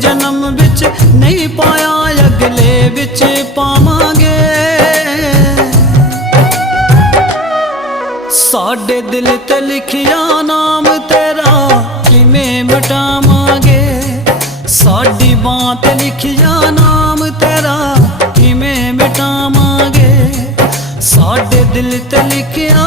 जन्म विच नहीं पाया अगले विच पावांगे। साडे दिल ते लिखिया नाम तेरा किवें मिटावांगे। साडी बां ते लिखिया नाम तेरा किवें मिटावांगे। साडे दिल ते लिखिया